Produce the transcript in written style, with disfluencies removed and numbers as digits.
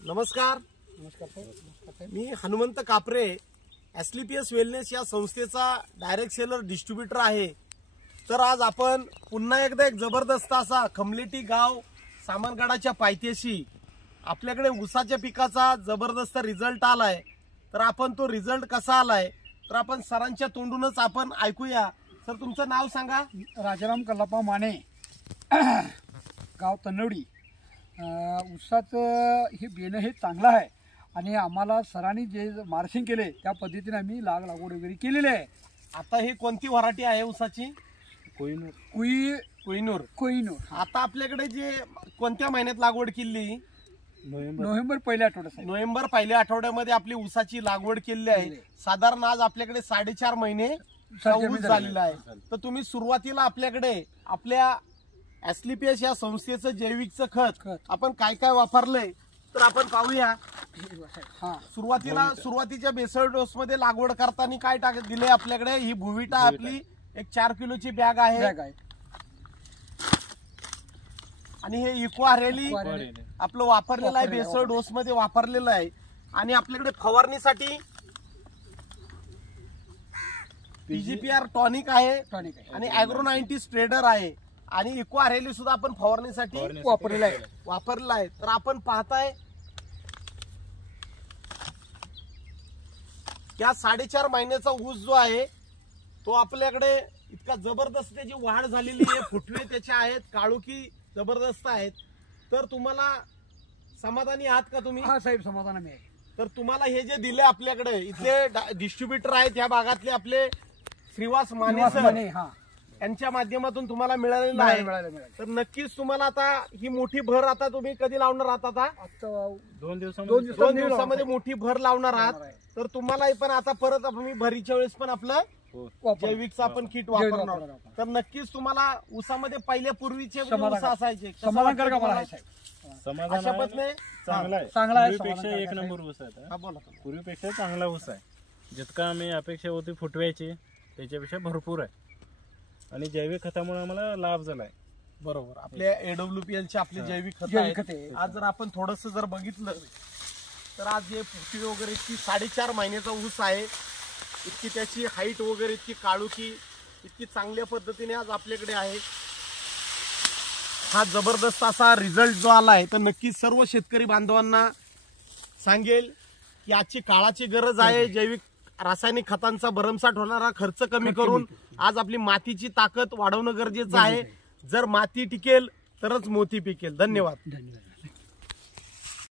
नमस्कार. मी हनुमंत कापरे, एसलीपीएस वेलनेस या संस्थेचा डायरेक्ट सेलर डिस्ट्रीब्युटर आहे. तर आज आपण पुन्हा एकदा एक जबरदस्त असा खमलेटी गाव सामनगडाच्या पायथ्याशी आपल्याकडे ऊसाच्या पिकाचा जबरदस्त रिझल्ट आलाय. तर आपण तो रिझल्ट कसा आलाय तर आपण सरांच्या तोंडूनच आपण ऐकूया. सर, तुमचं नाव सांगा. राजाराम कल्लापा माने, गाव तनवडी. ऊसाचं हे बेणं हे चांगलं आहे आणि आम्हाला सरांनी जे मार्शिंग केले त्या पद्धतीने आम्ही लागवड वगैरे केलेली आहे. आता ही कोणती व्हरायटी आहे ऊसाची? कोहिनूर. आता आपल्याकडे जे कोणत्या महिन्यात लागवड केली? नोव्हेंबर पहिल्या आठवड्यात. नोव्हेंबर पहिल्या आठवड्यामध्ये आपली ऊसाची लागवड केली आहे. साधारण आज आपल्याकडे 4.5 महिने ऊस झालेला आहे. तर तुम्ही सुरुवातीला आपल्याकडे आपल्या एसलीपीएस या संस्थेचं जैविकचं खत आपण काय काय वापरलंय तर आपण पाहूया. सुरुवातीच्या बेसळ डोस मध्ये लागवड करताना काय दिले आपल्याकडे? ही भुविटा आपली एक 4 किलोची बॅग आहे आणि हे इको हरेली आपलं वापरलेलं आहे, बेसळ डोस मध्ये वापरलेलं आहे. आणि आपल्याकडे फवारणीसाठी पीजीपीआर टॉनिक आहे आणि ॲग्रो 90 स्प्रेडर आहे आणि इको हरेली सुद्धा आपण फवारणीसाठी वापरलेला आहे. तर आपण पाहताय या 4.5 महिन्याचा ऊस जो आहे तो आपल्याकडे इतका जबरदस्त त्याची वाढ झालेली आहे. फुटवे त्याचे आहेत, काळुकी जबरदस्त आहेत. तर तुम्हाला समाधानी आहात का तुम्ही? हा साहेब, समाधानी आहे. तर तुम्हाला हे जे दिले आपल्याकडे इथले डिस्ट्रीब्युटर आहेत या भागातले आपले श्रीवास माने सर, यांच्या माध्यमातून तुम्हाला मिळालेलं आहे. तर नक्कीच तुम्हाला आता ही मोठी भर आता तुम्ही कधी लावणार आहात? आता 2 दिवसामध्ये मोठी भर लावणार आहात. तर तुम्हाला पण आता परत आम्ही भरीच्या वेळेस पण आपलं जैविकचं आपण किट वापरणार. तर नक्कीच तुम्हाला ऊसामध्ये पहिल्या पूर्वीचे ऊस असायचे समाधानकारक आम्हाला अशा पद्धतीने चांगला आहे. पूर्वीपेक्षा 1 नंबर ऊस आहे. पूर्वीपेक्षा चांगला ऊस आहे. जितका आम्ही अपेक्षा होती फुटव्याची त्याच्यापेक्षा भरपूर आहे आणि जैविक खतामुळे आम्हाला लाभ झालाय. बरोबर. आपल्या AWPL आपले जैविक खत आहे. आज जर आपण थोडस जर बघितलं तर आज जे फुटवे वगैरे इतकी 4.5 महिन्याचा ऊस आहे, इतकी त्याची हाईट वगैरे इतकी काळुकी इतकी चांगल्या पद्धतीने आज आपल्याकडे आहे. हा जबरदस्त असा रिझल्ट जो आलाय तर नक्कीच सर्व शेतकरी बांधवांना सांगेल की आजची काळाची गरज आहे. जैविक रासायनिक खतांचा भरमसाठ होणारा खर्च कमी करून आज आपली मातीची ताकद वाढवणं गरजेचं आहे. जर माती टिकेल तरच मोती पिकेल. धन्यवाद.